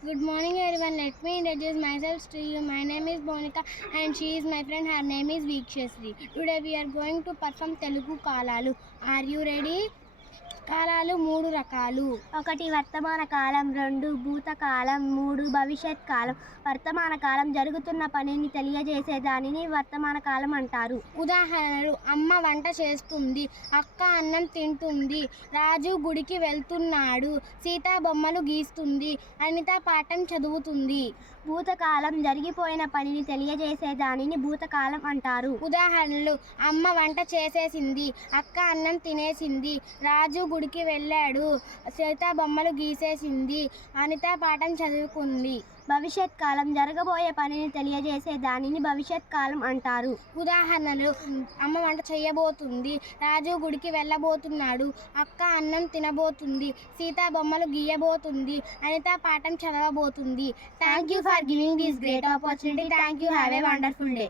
Good morning everyone. Let me introduce myself to you. My name is Monica and she is my friend. Her name is Vikshasri. Today we are going to perform Telugu Kalalu. Are you ready? కాలాలు మూడు రకాలు. 1 వర్తమాన కాలం, 2 భూతకాలం, 3 భవిష్యత్ కాలం. వర్తమాన కాలం జరుగుతున్న పనిని తెలియజేసే దానిని వర్తమాన కాలం అంటారు. ఉదాహరణలు: అమ్మ వంట చేస్తుంది, అక్క అన్నం తింటుంది, రాజు గుడికి వెళ్తున్నాడు, సీత బొమ్మలు గీస్తుంది, అనిత పాఠం చదువుతుంది. భూతకాలం జరిగిపోయిన పనిని తెలియజేసే దానిని భూతకాలం అంటారు. ఉదాహరణలు: అమ్మ వంట చేసేసింది, అక్క అన్నం తినేసింది, రాజు గుడికి వెళ్ళాడు, సీత బొమ్మలు గీసేసింది, అనిత పాఠం చదువుకుంది. భవిష్యత్ కాలం జరగబోయే పనిని తెలియజేసే దానిని భవిష్యత్ కాలం అంటారు. ఉదాహరణలు: అమ్మ వంట చేయబోతుంది, రాజు గుడికి వెళ్ళబోతున్నాడు, అక్క అన్నం తినబోతుంది, సీత బొమ్మలు గీయబోతుంది, అనిత పాఠం చదవబోతుంది. Thank you for giving this great opportunity. Thank you. Have a wonderful day.